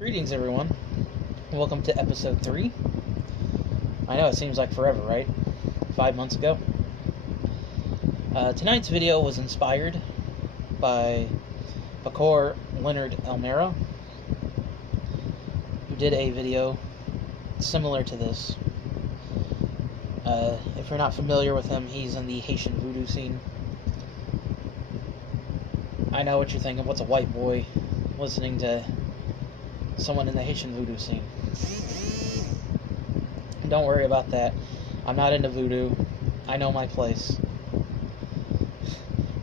Greetings, everyone. Welcome to episode 3. I know it seems like forever, right? 5 months ago. Tonight's video was inspired by Pakor Leonard Elmera, who did a video similar to this. If you're not familiar with him, he's in the Haitian voodoo scene. I know what you're thinking, what's a white boy listening to someone in the Haitian voodoo scene? Don't worry about that. I'm not into voodoo. I know my place.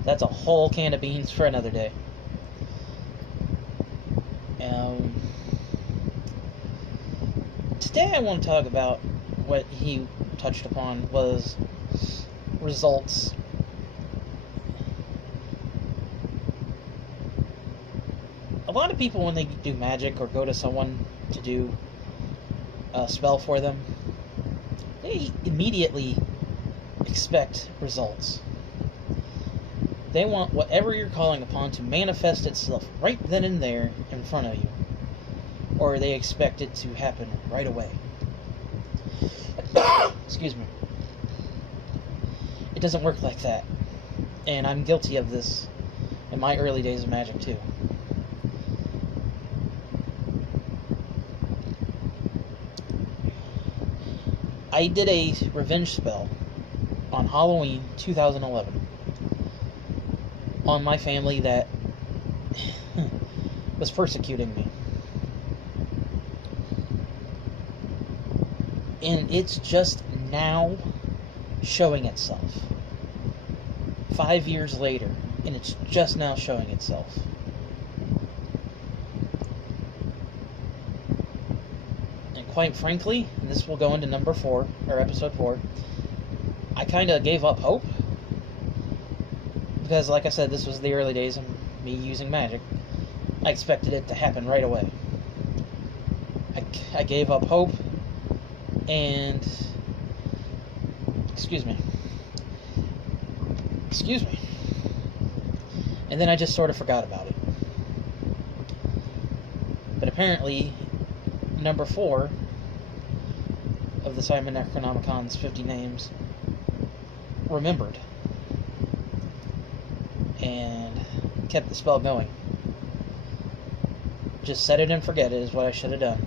That's a whole can of beans for another day. Today I want to talk about what he touched upon was results. A lot of people, when they do magic or go to someone to do a spell for them, they immediately expect results. They want whatever you're calling upon to manifest itself right then and there in front of you, or they expect it to happen right away. Excuse me. It doesn't work like that, and I'm guilty of this in my early days of magic too. I did a revenge spell on Halloween 2011 on my family that was persecuting me. And it's just now showing itself. 5 years later, and it's just now showing itself. Quite frankly, and this will go into number 4, or episode 4, I kind of gave up hope. Because, like I said, this was the early days of me using magic. I expected it to happen right away. I gave up hope, and... Excuse me. And then I just sort of forgot about it. But apparently, number 4... of the Simon Necronomicon's 50 names remembered and kept the spell going. Just set it and forget it is what I should have done.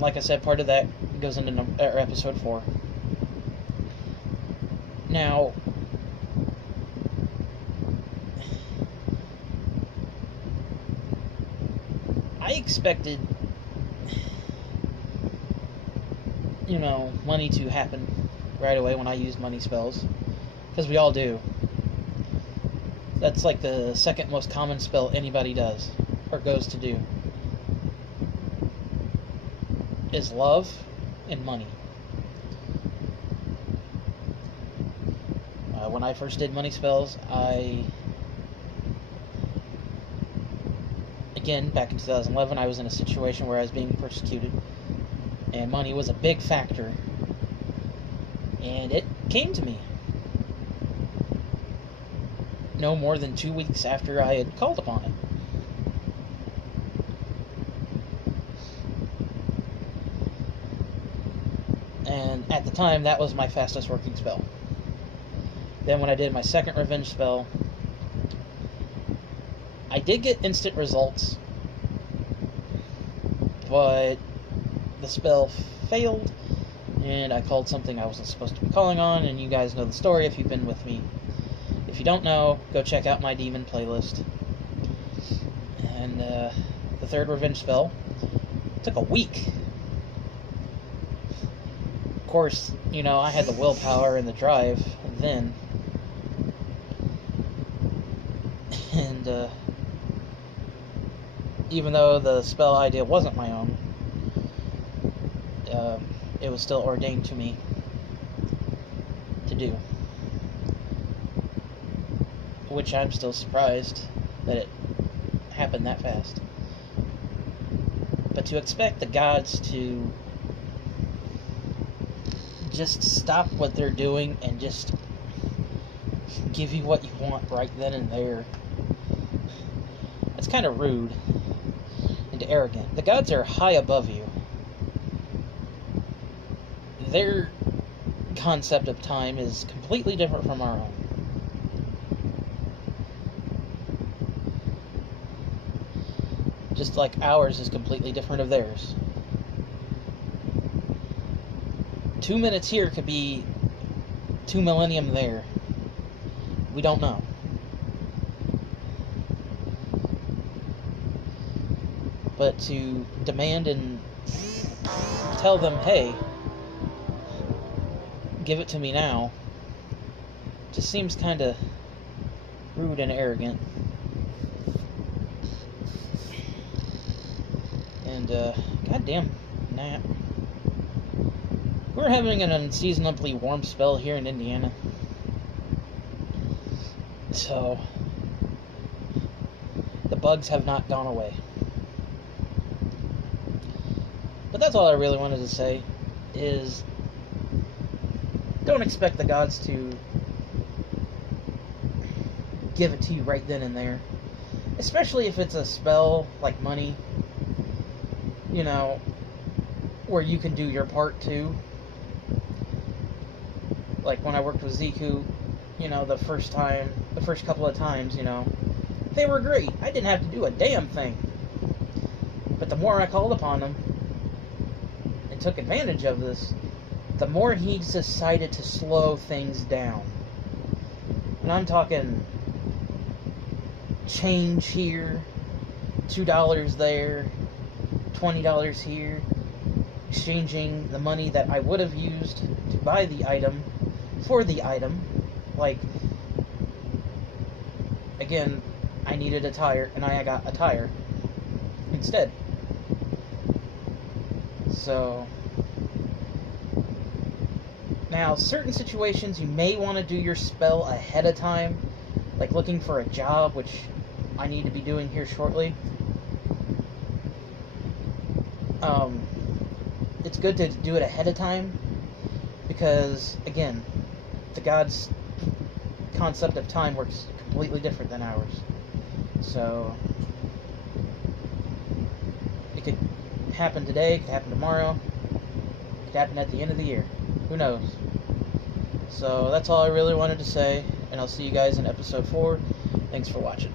Like I said, part of that goes into episode 4. Now, I expected money to happen right away when I use money spells. Because we all do. That's like the second most common spell anybody does, or goes to do, is love and money. When I first did money spells, again, back in 2011, I was in a situation where I was being persecuted. And money was a big factor. And it came to me no more than 2 weeks after I had called upon it. And at the time, that was my fastest working spell. Then when I did my second revenge spell, I did get instant results, but the spell failed, and I called something I wasn't supposed to be calling on, and you guys know the story if you've been with me. If you don't know, go check out my demon playlist. And the third revenge spell took a week. Of course, I had the willpower and the drive then. And even though the spell idea wasn't my own, it was still ordained to me to do. Which I'm still surprised that it happened that fast. But to expect the gods to just stop what they're doing and just give you what you want right then and there, That's kind of rude and arrogant. The gods are high above you. Their concept of time is completely different from our own. Just like ours is completely different of theirs. 2 minutes here could be 2 millennium there. We don't know. But to demand and tell them, hey, give it to me now, just seems kind of rude and arrogant. And, goddamn nap. We're having an unseasonably warm spell here in Indiana. So, the bugs have not gone away. But that's all I really wanted to say, is don't expect the gods to give it to you right then and there. Especially if it's a spell like money, you know, where you can do your part too. Like when I worked with Ziku, you know, the first couple of times, you know, they were great. I didn't have to do a damn thing. But the more I called upon him and took advantage of this, the more he decided to slow things down. And I'm talking change here, $2 there, $20 here, exchanging the money that I would have used to buy the item for the item. Like, again, I needed a tire, and I got a tire instead. So, now, certain situations you may want to do your spell ahead of time, like looking for a job, which I need to be doing here shortly. It's good to do it ahead of time, because, again, the gods' concept of time works completely different than ours. So, it could happen today, it could happen tomorrow, it could happen at the end of the year. Who knows? So, that's all I really wanted to say, and I'll see you guys in episode 4. Thanks for watching.